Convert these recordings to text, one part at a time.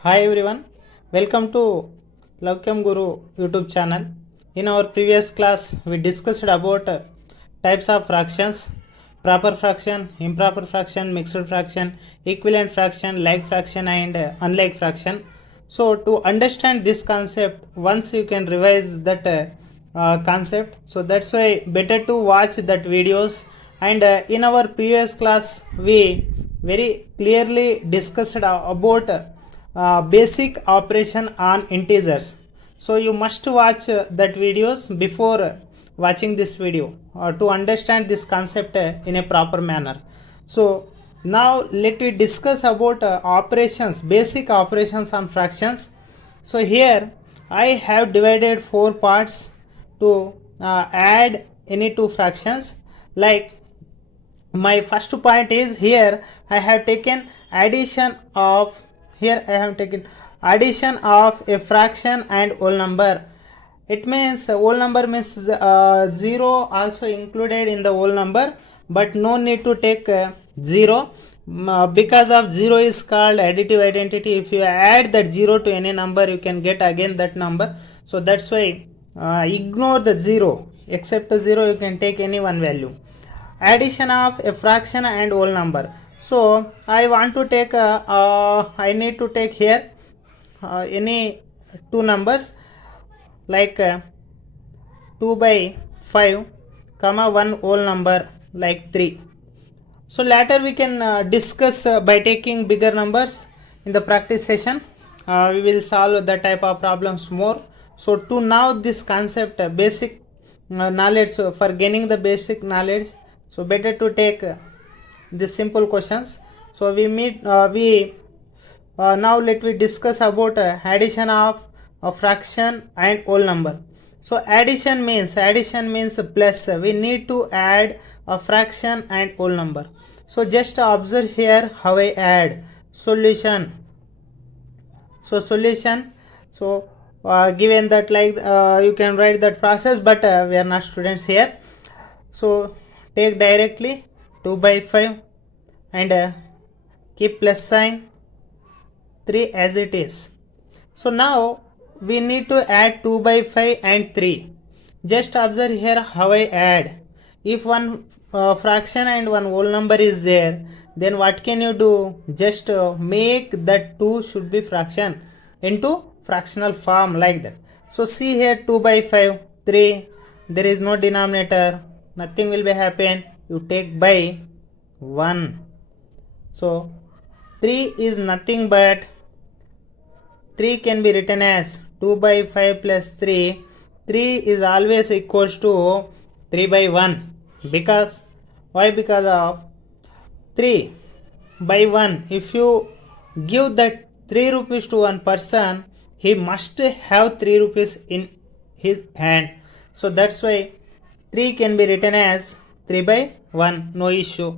Hi everyone, welcome to LoukyamGuru YouTube channel. In our previous class, we discussed about types of fractions, proper fraction, improper fraction, mixed fraction, equivalent fraction, like fraction and unlike fraction. So to understand this concept, once you can revise that concept. So that's why better to watch that videos. And in our previous class, we very clearly discussed about basic operation on integers. So you must watch that videos before watching this video to understand this concept in a proper manner. So now let me discuss about operations, basic operations on fractions. So here I have divided 4 parts to add any two fractions. Like my first point is, here I have taken addition of a fraction and whole number. It means whole number means 0 also included in the whole number, but no need to take 0 because of 0 is called additive identity. If you add that 0 to any number, you can get again that number. So that's why ignore the 0. Except 0, you can take any one value. Addition of a fraction and whole number. So I want to take I need to take here any two numbers, like 2 by 5 comma one whole number like 3. So later we can discuss by taking bigger numbers in the practice session. We will solve that type of problems more. So to now this concept basic knowledge, for gaining the basic knowledge, so better to take the simple questions. So now let me discuss about addition of a fraction and whole number. So addition means plus. We need to add a fraction and whole number. So just observe here how I add. Solution. So solution. So given that, like you can write that process, but we are not students here. So take directly 2 by 5 and keep plus sign 3 as it is. So now we need to add 2 by 5 and 3. Just observe here how I add. If one fraction and one whole number is there, then what can you do? Just make that 2 should be fraction into fractional form, like that. So see here 2 by 5, 3, there is no denominator, nothing will be happen. You take by 1. So 3 is nothing but 3 can be written as 2 by 5 plus 3. 3 is always equals to 3 by 1. Because why? Because of 3 by 1. If you give that 3 rupees to one person, he must have 3 rupees in his hand. So that's why 3 can be written as 3 by 1. No issue.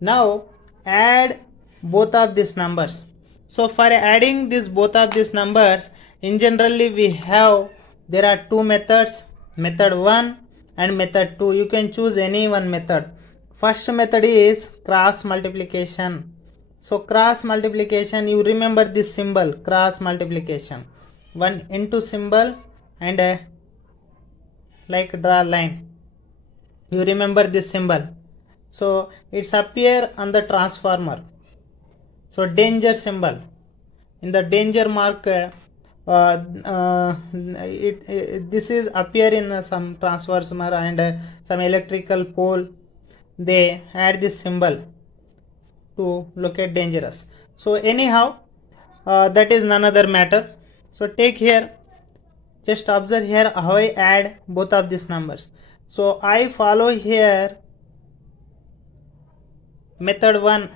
Now add both of these numbers. So for adding both of these numbers, in generally there are two methods, method 1 and method 2. You can choose any one method. First method is cross multiplication. So cross multiplication, you remember this symbol, cross multiplication. One into symbol and like draw line. You remember this symbol. So it's appear on the transformer. So danger symbol. In the danger mark, this is appear in some transformer and some electrical pole. They add this symbol to locate dangerous. So anyhow, that is none other matter. So take here, just observe here how I add both of these numbers. So I follow here method 1.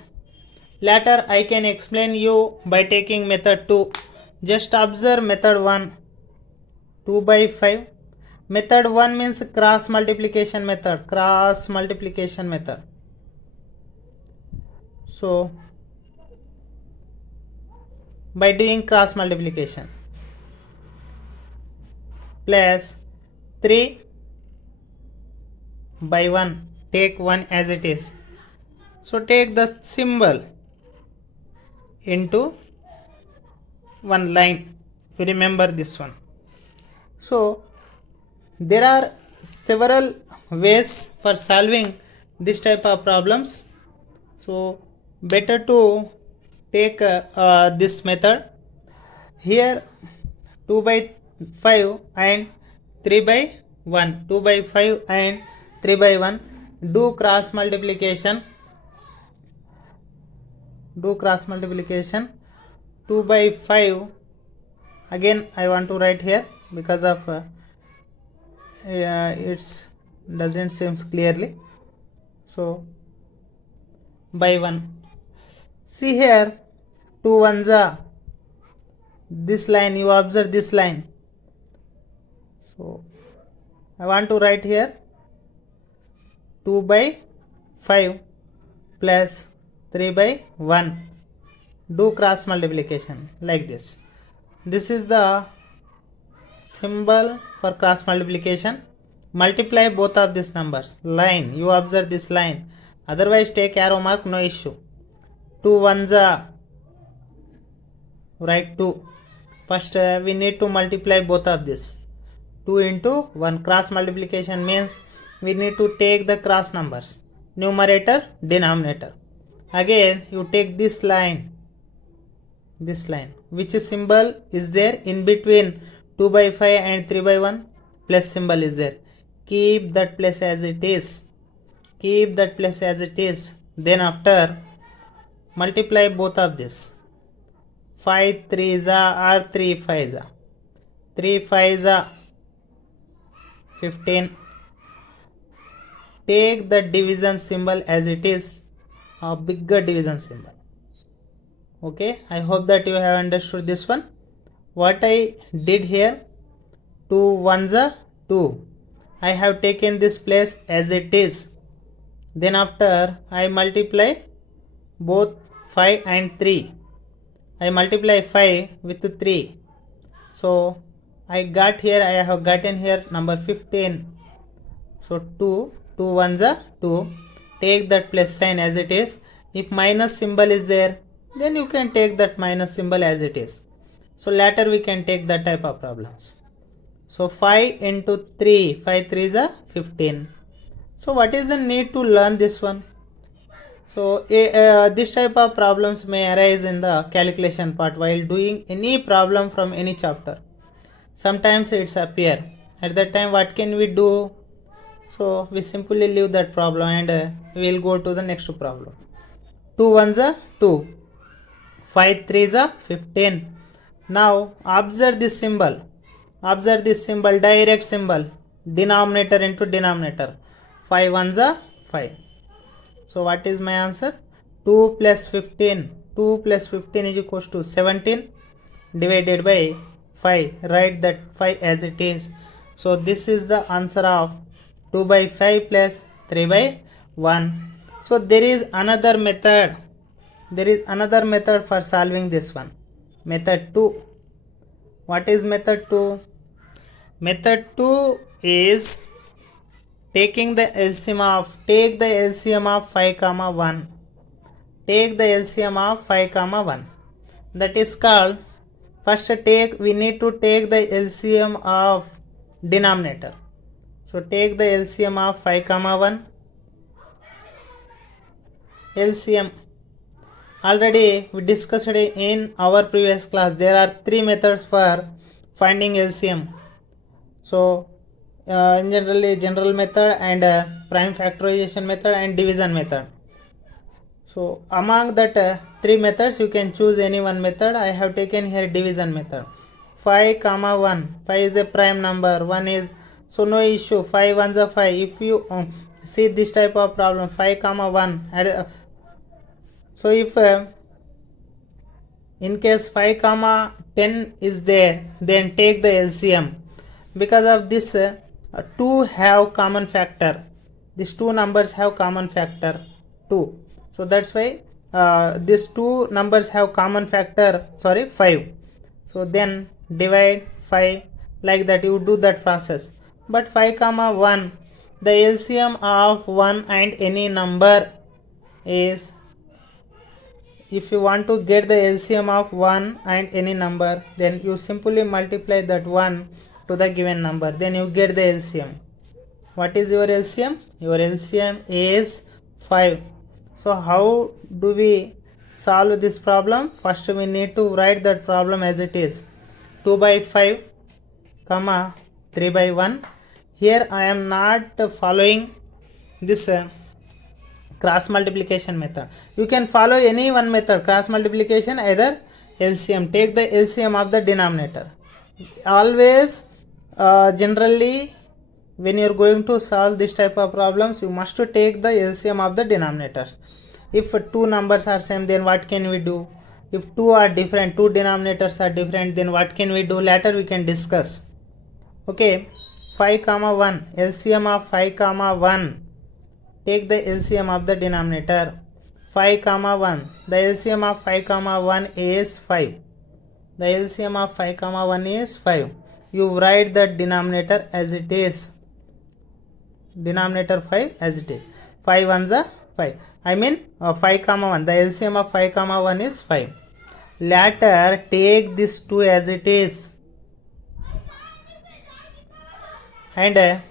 Later I can explain you by taking method 2. Just observe method 1, 2 by 5. Method 1 means cross multiplication method. So by doing cross multiplication, plus 3 by 1, take 1 as it is. So take the symbol into one line. You remember this one. So there are several ways for solving this type of problems. So better to take this method. Here 2 by 5 and 3 by 1. 2 by 5 and 3 by 1. Do cross multiplication. 2 by 5. Again I want to write here because of it doesn't seem clearly. So by 1. See here 2 ones are this line. You observe this line. So I want to write here 2 by 5 plus 3 by 1. Do cross multiplication like this. This is the symbol for cross multiplication. Multiply both of these numbers. Line, you observe this line. Otherwise take arrow mark, no issue. 2 ones are, write 2. First we need to multiply both of this. 2 into 1. Cross multiplication means we need to take the cross numbers, numerator, denominator. Again you take this line, which symbol is there in between 2 by 5 and 3 by 1? Plus symbol is there. Keep that place as it is. Then after multiply both of this. 5 3s are 3 5s are. 3 5s are 15. Take the division symbol as it is, a bigger division symbol. Okay, I hope that you have understood this one. What I did here, 2 ones are 2. I have taken this place as it is. Then after I multiply both 5 and 3. I multiply 5 with 3. So I have gotten here number 15. So 2 ones are 2. Take that plus sign as it is. If minus symbol is there, then you can take that minus symbol as it is. So later we can take that type of problems. So 5 into 3, 5 3s are 15. So what is the need to learn this one? So this type of problems may arise in the calculation part while doing any problem from any chapter. Sometimes it's appear. At that time what can we do? So we simply leave that problem and we will go to the next problem. 2 ones are 2. 5 3s are 15. Now observe this symbol. Direct symbol. Denominator into denominator. 5 ones are 5. So what is my answer? 2 plus 15. 2 plus 15 is equals to 17 divided by 5. Write that 5 as it is. So this is the answer of 2 by 5 plus 3 by 1. So there is another method. For solving this one. Method 2. What is method 2? Method 2 is take the LCM of 5 comma 1. Take the LCM of 5 comma 1. That is called, we need to take the LCM of denominator. So take the LCM of 5 comma 1. LCM. Already we discussed in our previous class. There are 3 methods for finding LCM. So in general method and prime factorization method and division method. So among that 3 methods you can choose any one method. I have taken here division method. 5 comma 1. 5 is a prime number. 1 is, so no issue. 5 ones are 5. If you see this type of problem, 5 comma 1. So if in case 5 comma 10 is there, then take the LCM. Because of this 2 have common factor. These 2 numbers have common factor 2. So that's why these 2 numbers have common factor 5. So then divide 5 like that. You do that process. But 5 comma 1, the LCM of 1 and any number is if you want to get the LCM of 1 and any number, then you simply multiply that 1 to the given number, then you get the LCM. What is your LCM? Your LCM is 5. So how do we solve this problem? First we need to write that problem as it is. 2 by 5 comma 3 by 1. Here I am not following this cross multiplication method. You can follow any one method, cross multiplication, either LCM. Take the LCM of the denominator. Always generally when you are going to solve this type of problems, you must to take the LCM of the denominators. If two numbers are same, then what can we do? If two are different, two denominators are different, then what can we do? Later we can discuss. Okay, 5 comma 1, LCM of 5 comma 1. Take the LCM of the denominator. 5 comma 1, the LCM of 5 comma 1 is 5. The LCM of 5 comma 1 is 5. You write the denominator as it is. Denominator 5 as it is. 5 ones are 5. I mean 5 comma 1. The LCM of 5 comma 1 is 5. Later take this 2 as it is. And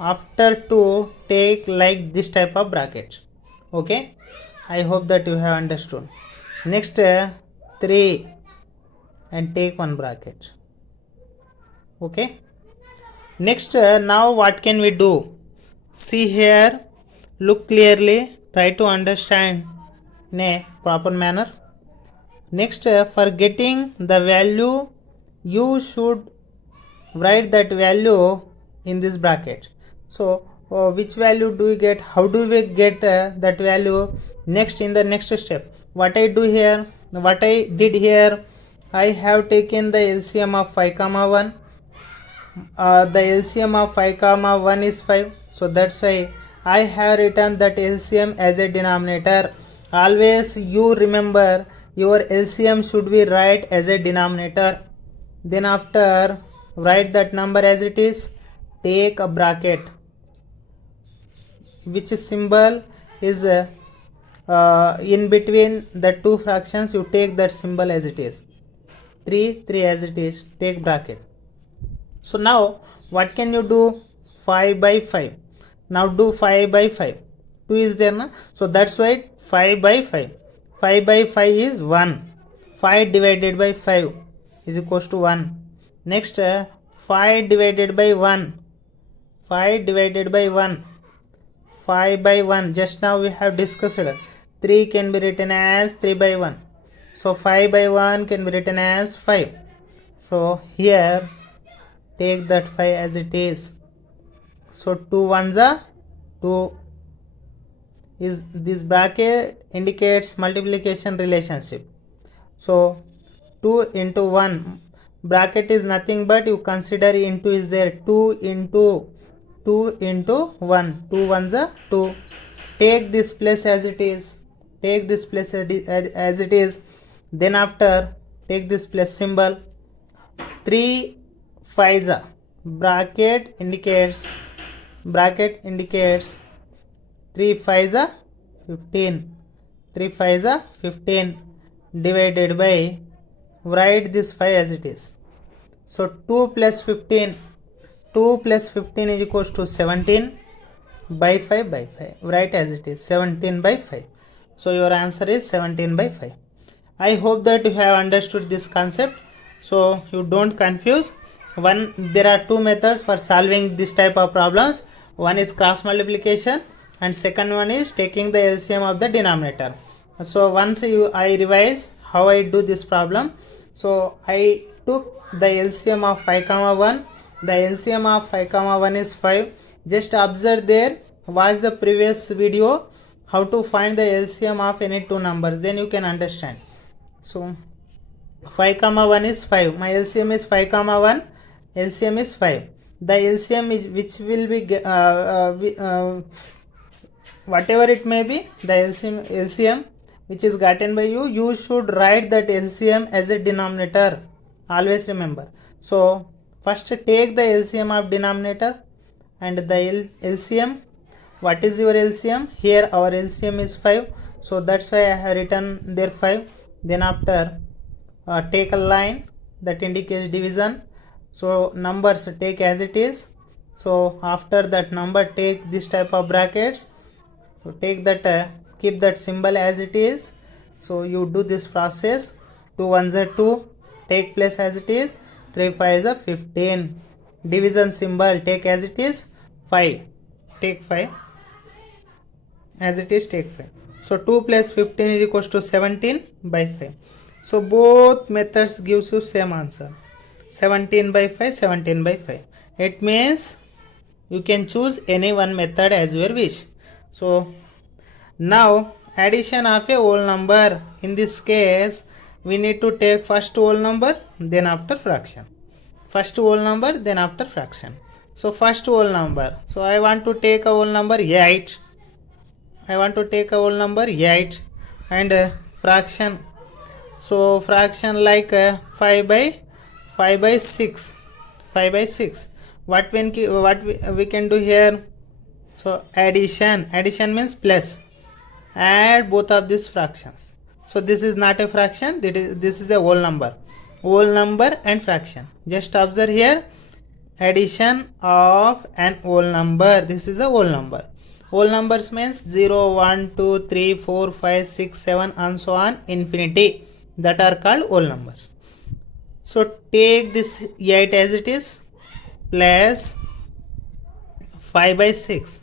after 2 take like this type of bracket. Okay, I hope that you have understood. Next 3 and take one bracket. Okay, next now what can we do? See here, look clearly, try to understand in a proper manner. Next for getting the value, you should write that value in this bracket. So which value do we get? How do we get that value? Next, in the next step, what I do here, what I did here, I have taken the LCM of 5 comma 1. The LCM of 5 comma 1 is 5. So that's why I have written that LCM as a denominator. Always you remember your LCM should be write as a denominator. Then after write that number as it is, take a bracket. Which symbol is in between the two fractions, you take that symbol as it is. 3 as it is, take bracket. So now what can you do? 5 by 5. Now do 5 by 5. 2 is there, na? So that's why 5 by 5. 5 by 5 is 1. 5 divided by 5 is equals to 1. Next 5 divided by 1. 5 divided by 1. 5 by 1. Just now we have discussed. 3 can be written as 3 by 1. So 5 by 1 can be written as 5. So here take that 5 as it is. So 2 ones are 2. Is this bracket indicates multiplication relationship. So 2 into 1. Bracket is nothing but you consider into is there. 2 into 1. 2 ones are 2. Take this place as it is. Take this place as it is. Then after take this plus symbol. 3 5s are. Bracket indicates 3 5s are 15. 3 5s are 15 divided by, write this 5 as it is. So 2 plus 15 is equals to 17 by 5 by 5. Write as it is, 17 by 5. So your answer is 17 by 5. I hope that you have understood this concept. So you don't confuse. There are two methods for solving this type of problems. One is cross multiplication and second one is taking the LCM of the denominator. So once I revise how I do this problem. So I took the LCM of 5 comma 1. The LCM of 5 comma 1 is 5. Just observe there, watch the previous video how to find the LCM of any two numbers, then you can understand. So 5 comma 1 is 5. My LCM is 5 comma 1. LCM is 5. The LCM is which will be whatever it may be, the LCM which is gotten by you, you should write that LCM as a denominator. Always remember. So first take the LCM of denominator and the LCM. What is your LCM? Here our LCM is 5. So that's why I have written there 5. Then after take a line that indicates division. So numbers take as it is. So after that number take this type of brackets. So take that keep that symbol as it is. So you do this process. 2 1s are 2, take place as it is. 3 5 is a 15. Division symbol take as it is 5. Take 5 as it is, take 5. So 2 plus 15 is equals to 17 by 5. So both methods gives you same answer. 17 by 5, 17 by 5. It means you can choose any one method as your wish. So now addition of a whole number. In this case we need to take first whole number, then after fraction. First whole number, then after fraction. So first whole number. So I want to take a whole number 8. I want to take a whole number 8 and fraction. So fraction like 5 by 6. 5 by 6. What we can do here? So addition. Addition means plus. Add both of these fractions. So this is not a fraction. This is the whole number. Whole number and fraction. Just observe here. Addition of an whole number. This is a whole number. Whole numbers means 0, 1, 2, 3, 4, 5, 6, 7 and so on infinity. That are called whole numbers. So take this 8 as it is plus 5 by 6.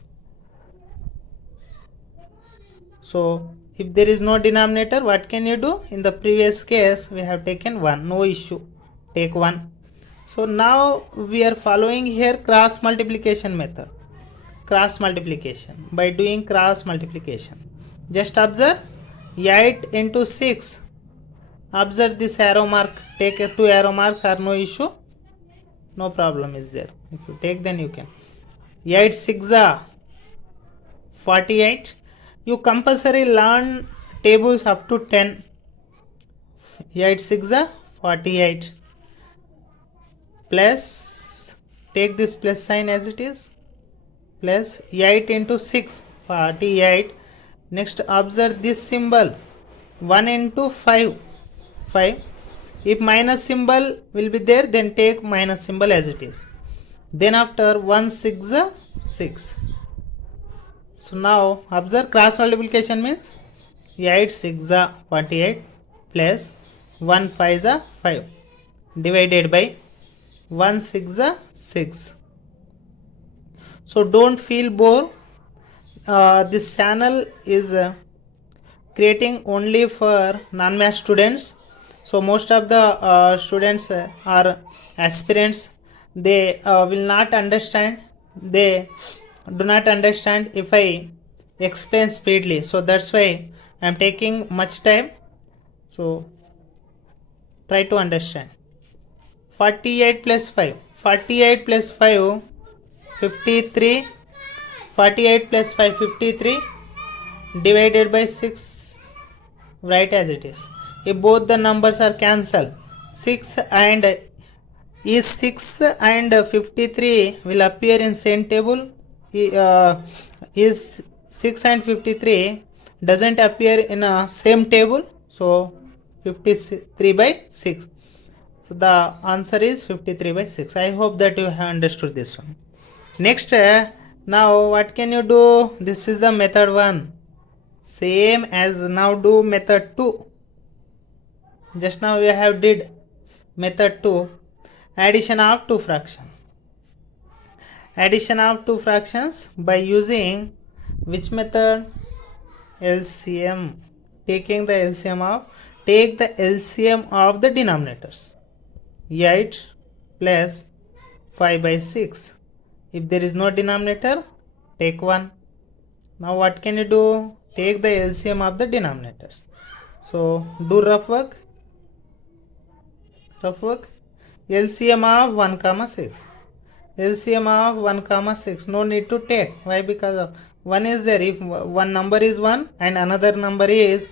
So if there is no denominator, what can you do? In the previous case we have taken 1, no issue, take 1. So now we are following here cross multiplication method. Cross multiplication. By doing cross multiplication, just observe 8 into 6. Observe this arrow mark. Take 2 arrow marks or no issue, no problem is there. If you take, then you can. 8 6 48. You compulsory learn tables up to 10. 8 6 48 plus, take this plus sign as it is, plus 8 into 6 48. Next observe this symbol 1 into 5 5. If minus symbol will be there, then take minus symbol as it is. Then after 1 6 6. So now observe cross multiplication means 8 6 48 plus 1 5 5 divided by 1 6 6. So don't feel bored. This channel is creating only for non-math students. So most of the students are aspirants. They will not understand. They do not understand if I explain speedily. So that's why I am taking much time. So try to understand. 48 plus 5. 48 plus 5 53. 48 plus 5 53 divided by 6. Write as it is. If both the numbers are cancelled, 6 and 53 will appear in same table. Is 6 and 53 doesn't appear in a same table. So 53 by 6. So the answer is 53 by 6. I hope that you have understood this one. Next, now what can you do? This is the method 1. Same as now do method 2. Just now we have did method 2. Addition of two fractions. Addition of two fractions by using which method? LCM. Taking the LCM of, take the LCM of the denominators. 8 plus 5 by 6. If there is no denominator, take 1. Now what can you do? Take the LCM of the denominators. So do rough work. Rough work. LCM of 1 comma 6. LCM of 1 comma 6. No need to take. Why? Because of 1 is there. If one number is 1 and another number is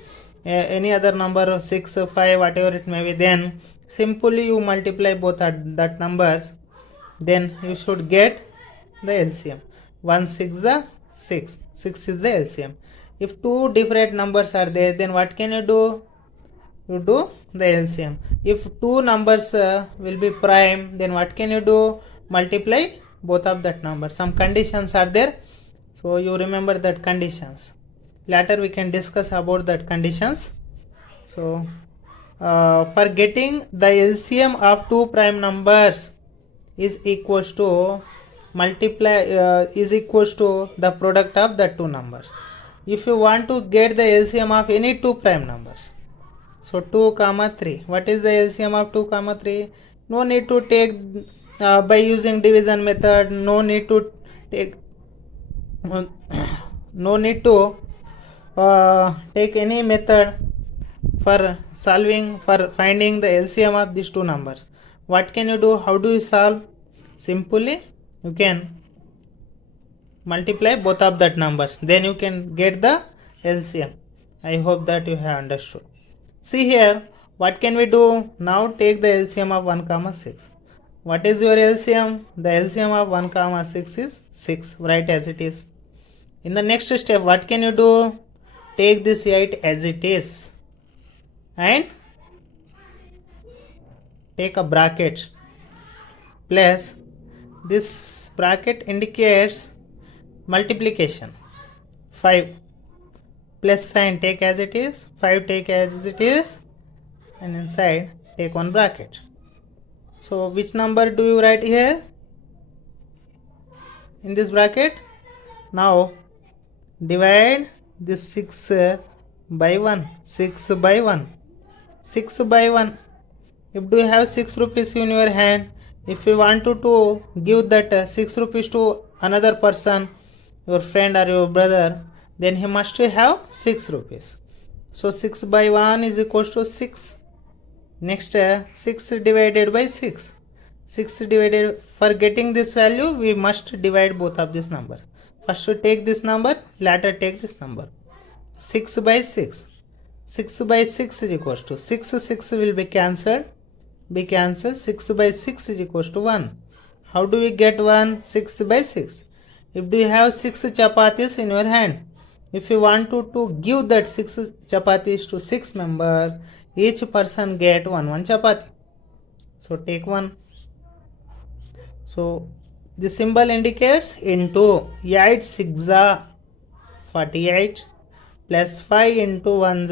any other number 6 5 whatever it may be, then simply you multiply both that numbers, then you should get the LCM. 1 6 6. 6 is the LCM. If two different numbers are there, then what can you do? You do the LCM. If two numbers will be prime, then what can you do? Multiply both of that number. Some conditions are there, so you remember that conditions. Later we can discuss about that conditions. So for getting the LCM of two prime numbers is equals to is equals to the product of the two numbers. If you want to get the LCM of any two prime numbers, so 2 comma 3, what is the LCM of 2 comma 3? No need to take by using division method, no need to take no need to take any method for finding the LCM of these two numbers. What can you do? How do you solve? Simply you can multiply both of that numbers, then you can get the LCM. I hope that you have understood. See here, what can we do? Now take the LCM of 1 comma 6. What is your LCM? The LCM of 1 comma 6 is 6. Write as it is. In the next step, what can you do? Take this 8 as it is and take a bracket plus this bracket indicates multiplication. 5 plus sign take as it is, 5 take as it is, and inside take one bracket. So which number do you write here in this bracket? Now divide this 6 by 1. 6 by 1. 6 by 1. If do you have 6 rupees in your hand, if you want to give that 6 rupees to another person, your friend or your brother, then he must have 6 rupees. So 6 by 1 is equals to 6. Next 6 divided by 6. 6 divided, for getting this value we must divide both of this number. First to take this number, later take this number. 6 by 6. 6 by 6 is equals to 6 will be cancelled. 6 by 6 is equals to 1. How do we get 1? 6 by 6. If do you have 6 chapatis in your hand, if you want to give that 6 chapatis to 6 member, each person get one chapati. So take 1. So the symbol indicates into 8 6 48 plus 5 into 1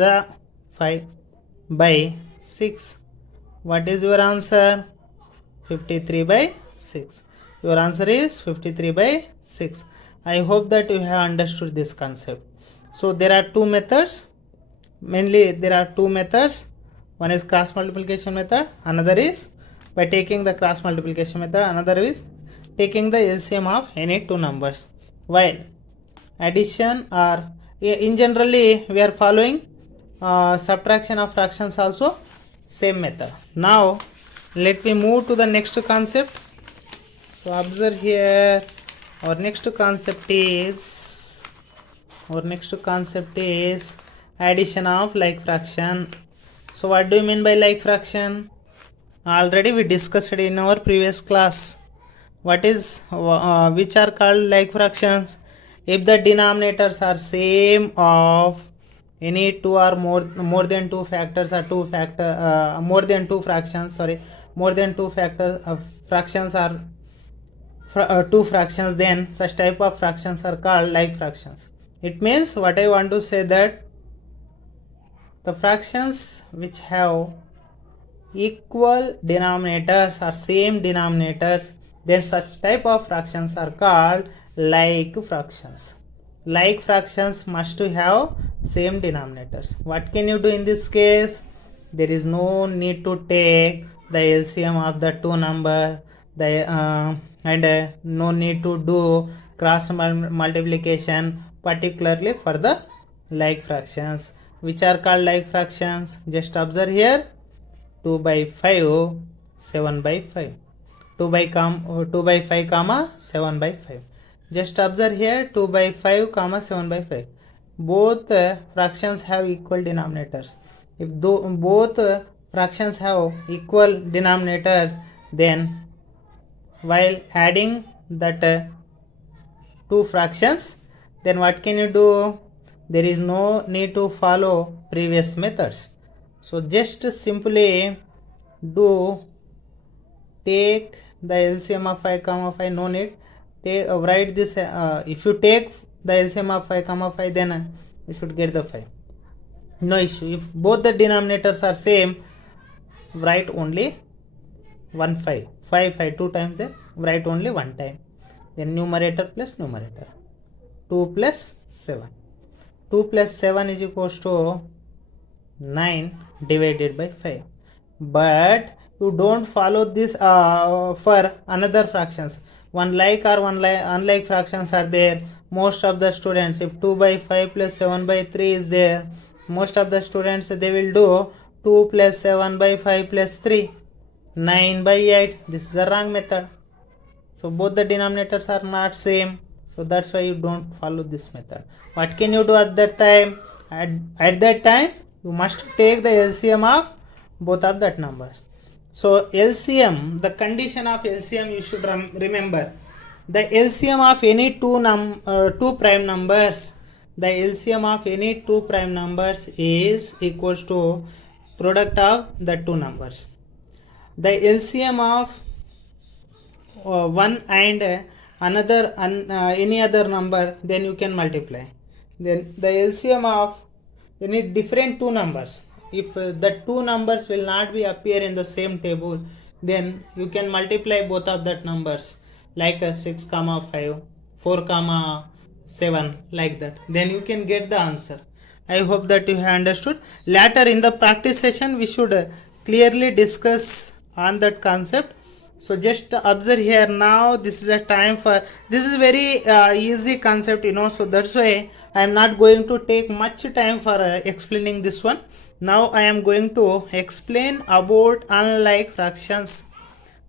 5 by 6. What is your answer? 53 by 6. Your answer is 53 by 6. I hope that you have understood this concept. So there are two methods. Mainly there are two methods. One is cross multiplication method. Another is by taking the cross multiplication method. Another is taking the LCM of any two numbers. While addition or in generally we are following subtraction of fractions also same method. Now let me move to the next concept. So observe here, our next concept is addition of like fraction. So what do you mean by like fraction? Already we discussed it in our previous class. What is which are called like fractions? If the denominators are same of any two or more than two factors or more than two fractions, fractions are two fractions, then such type of fractions are called like fractions. It means what I want to say that the fractions which have equal denominators or same denominators, then such type of fractions are called like fractions. Like fractions must have same denominators. What can you do in this case? There is no need to take the LCM of the two number, and no need to do cross multiplication, particularly for the like fractions. Which are called like fractions? Just observe here, 2 by 5, 7 by 5. 2 by 5 comma 7 by 5. Just observe here, 2 by 5 comma 7 by 5. Both fractions have equal denominators. If both fractions have equal denominators, then while adding that two fractions, then what can you do? there is no need to follow previous methods. So just simply do take the LCM of 5 comma 5, no need write this. If you take the LCM of 5 comma 5, then you should get the 5, no issue. If both the denominators are same, write only 1 5 5 5 2 times, then write only one time, then numerator plus numerator, 2 plus 7, 2 plus 7 is equals to 9 divided by 5. But you don't follow this for another fractions. One like or one unlike fractions are there. Most of the students, if 2 by 5 plus 7 by 3 is there, most of the students they will do 2 plus 7 by 5 plus 3, 9 by 8. This is the wrong method. So both the denominators are not same. So that's why you don't follow this method. What can you do at that time? At that time, you must take the LCM of both of that numbers. So LCM, the condition of LCM you should remember. The LCM of any two prime numbers, the LCM of any two prime numbers is equals to product of the two numbers. The LCM of one and another any other number, then you can multiply. Then the LCM of any different two numbers, if the two numbers will not be appear in the same table, then you can multiply both of that numbers, like 6 comma 5, 4 comma 7, like that, then you can get the answer. I hope that you have understood. Later in the practice session we should clearly discuss on that concept. So just observe here. Now this is a time for, this is very easy concept, so that's why I am not going to take much time for explaining this one. Now I am going to explain about unlike fractions.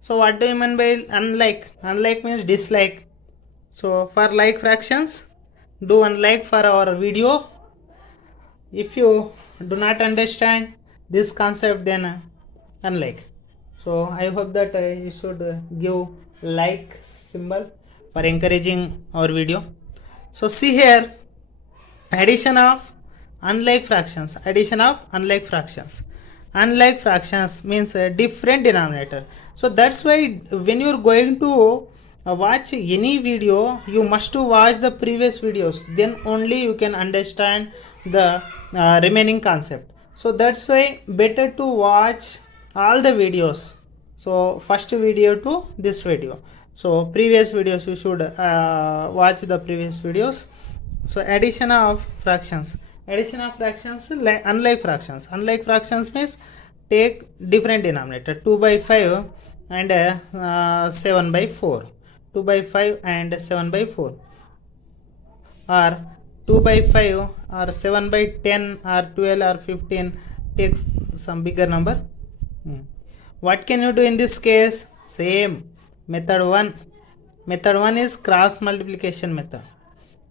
So what do you mean by unlike? Unlike means dislike. So for like fractions, do unlike for our video. If you do not understand this concept, then unlike. So I hope that you should give like symbol for encouraging our video. So see here, addition of unlike fractions. Addition of unlike fractions. Unlike fractions means a different denominator. So that's why when you are going to watch any video, you must to watch the previous videos. Then only you can understand the remaining concept. So that's why better to watch all the videos. So first video to this video. So previous videos you should watch the previous videos. So addition of fractions. Addition of fractions, unlike fractions. Unlike fractions means take different denominator, 2 by 5 and 7 by 4. 2 by 5 and 7 by 4. Or 2 by 5 or 7 by 10 or 12 or 15, takes some bigger number. What can you do in this case? Same method 1. Method 1 is cross multiplication method.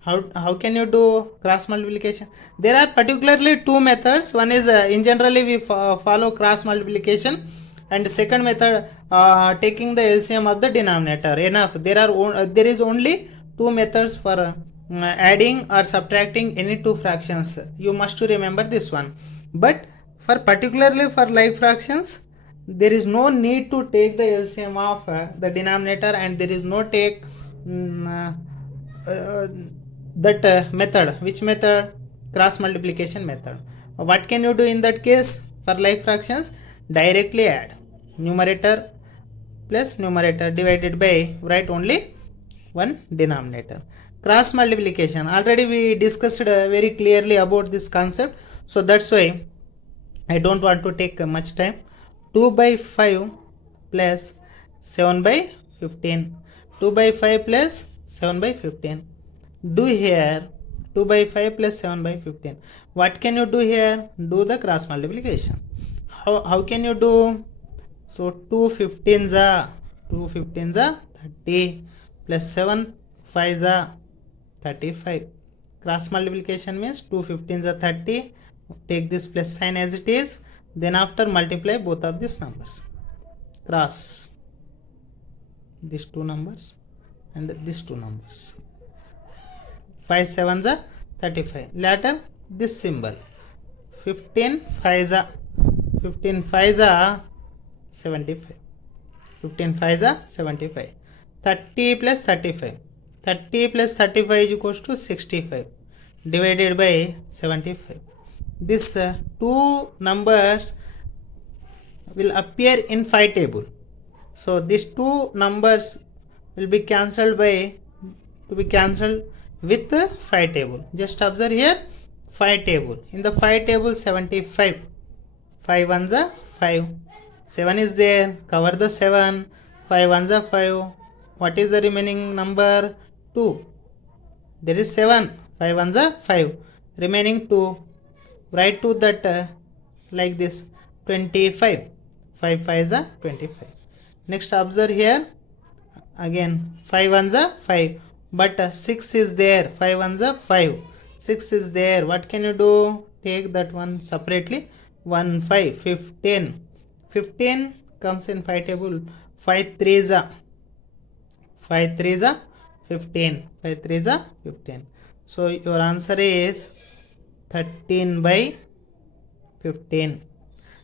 How can you do cross multiplication? There are particularly two methods. One is in generally we follow cross multiplication, and second method taking the LCM of the denominator. Enough. There is only two methods for adding or subtracting any two fractions. You must to remember this one. But for particularly for like fractions, there is no need to take the LCM of the denominator, and there is no take that method. Which method? Cross multiplication method. What can you do in that case? For like fractions, directly add numerator plus numerator divided by, write only one denominator. Cross multiplication, already we discussed very clearly about this concept, so that's why I don't want to take much time. 2 by 5 plus 7 by 15. 2 by 5 plus 7 by 15. Do here 2 by 5 plus 7 by 15. What can you do here? Do the cross multiplication. How can you do? So 2 15s are 30 plus 7 5s are 35. Cross multiplication means 2 15s are 30. Take this plus sign as it is. Then after multiply both of these numbers. Cross these two numbers and these two numbers. 5 7s are 35. Later this symbol 15 5s are 15 5s are 75. 15 5s are 75. 30 plus 35. 30 plus 35 is equals to 65 divided by 75. This two numbers will appear in 5 table. So these two numbers will be cancelled with the 5 table. Just observe here 5 table. In the 5 table 75. 5 ones are 5. 7 is there. Cover the 7. 5 ones are 5. What is the remaining number? 2. There is 7. 5 ones are 5. Remaining 2. Write to that like this 25. 5 5s are 25. Next observe here. Again 5 ones are 5. But 6 is there. 5 ones are 5. 6 is there. What can you do? Take that one separately. 1 5 15. 15 comes in 5 table. 5 3s are 5 3s are 15. 5 3s are 15. So your answer is 13 by 15.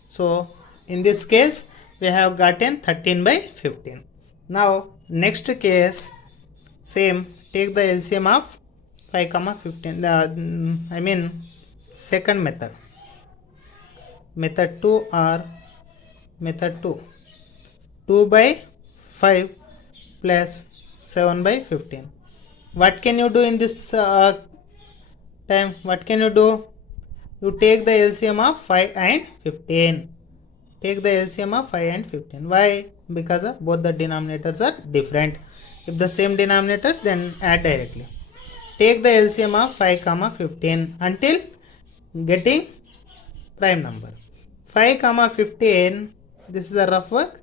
So in this case we have gotten 13 by 15. Now next case, same, take the LCM of 5 comma 15. Second method, method 2 or method 2. 2 by 5 plus 7 by 15. What can you do in this time? What can you do? You take the LCM of 5 and 15. Take the LCM of 5 and 15. Why? Because both the denominators are different. If the same denominator, then add directly. Take the LCM of 5 comma 15 until getting prime number. 5 comma 15. This is a rough work.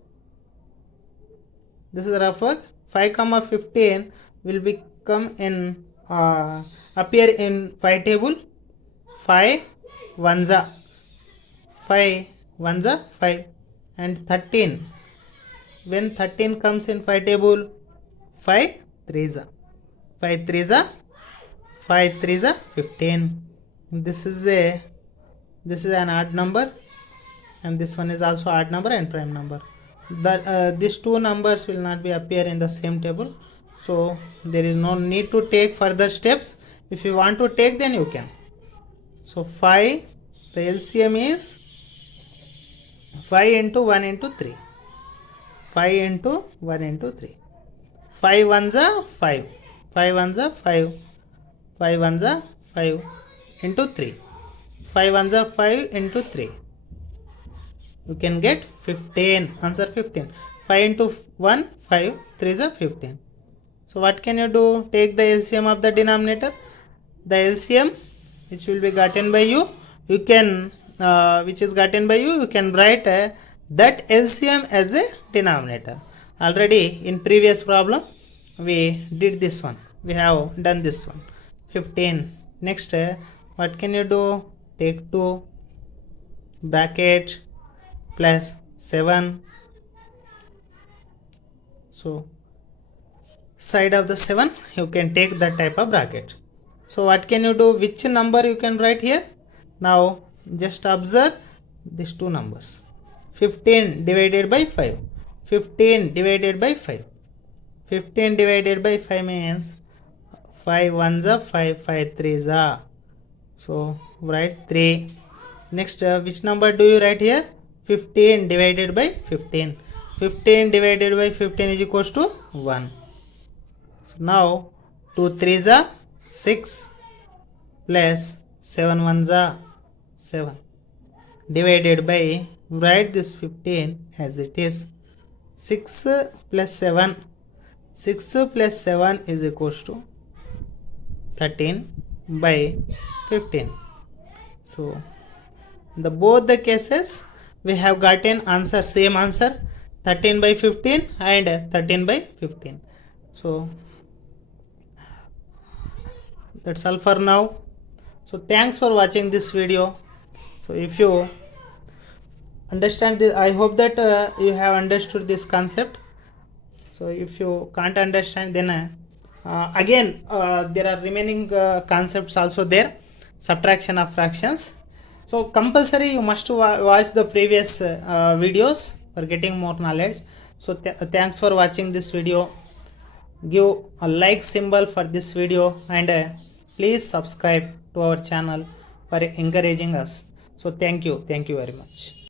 This is a rough work. 5 comma 15 will become in appear in 5 table. 5 ones are 5 ones are 5 and 13. When 13 comes in 5 table, 5 3s are 5 3s are 5 3s are 15. This is an odd number, and this one is also odd number and prime number. That these two numbers will not be appear in the same table, so there is no need to take further steps. If you want to take, then you can. So 5, the LCM is 5 into 1 into 3. 5 into 1 into 3. 5 ones are 5. 5 ones are 5. 5 ones are 5 into 3. 5 ones are 5 into 3. You can get 15. Answer 15. 5 into 1, 5. 3 is a 15. So what can you do? Take the LCM of the denominator. The LCM which will be gotten by you, you can you can write that LCM as a denominator. Already in previous problem we did this one. We have done this one. 15. Next, what can you do? Take 2 bracket plus 7. So side of the 7 you can take that type of bracket. So what can you do? Which number you can write here? Now just observe these two numbers. 15 divided by 5. 15 divided by 5. 15 divided by 5 means 5 ones are 5, 5 3s are. So write 3. Next, which number do you write here? 15 divided by 15. 15 divided by 15 is equals to 1. So now 2 3s are 6 plus 7 1s are 7 divided by, write this 15 as it is. 6 plus 7. 6 plus 7 is equals to 13 by 15. So in both the cases we have gotten answer, same answer, 13 by 15 and 13 by 15. So that's all for now. So thanks for watching this video. So if you understand this, I hope that you have understood this concept. So if you can't understand, then Again, there are remaining concepts also there, subtraction of fractions. So compulsory you must watch the previous videos for getting more knowledge. So thanks for watching this video. Give a like symbol for this video, and please subscribe to our channel for encouraging us. So thank you very much.